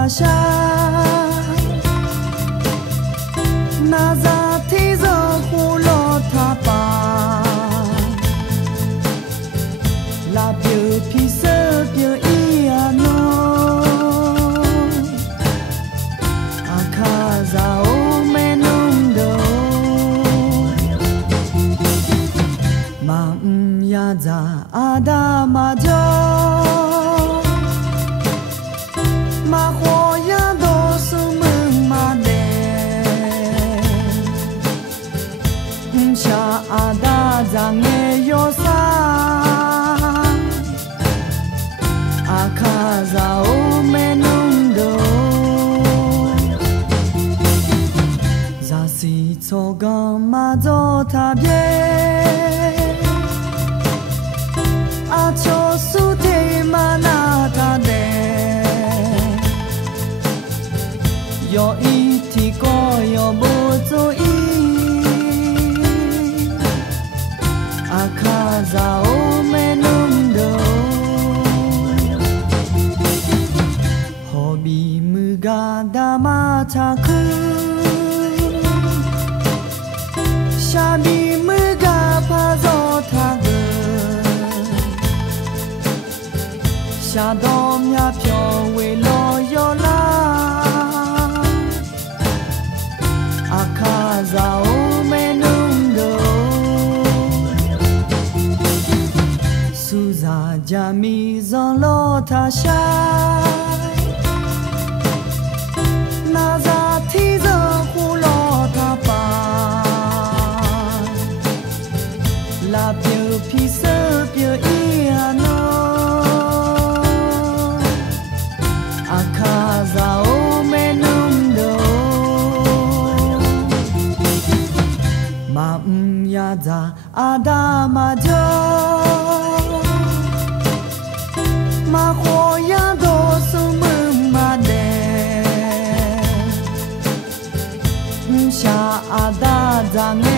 他乡，那扎提着呼罗他巴，拉表皮色表伊亚诺，阿卡扎欧梅弄多，马呀扎阿达马就。Zang yo sa akaza o menundo zasi tsoga mazo tabie acho sute manata de yo iti ko yo bozo akaza o menundo hobi muga damataku shabi muga pazotagu shadom ya pyo we lo yola akaza o menundo家米藏罗他乡，那扎提着呼罗他巴，拉表皮色表伊亚诺，阿卡扎欧梅弄多，马呀扎阿达马就。马火呀都是门马的，下阿达扎。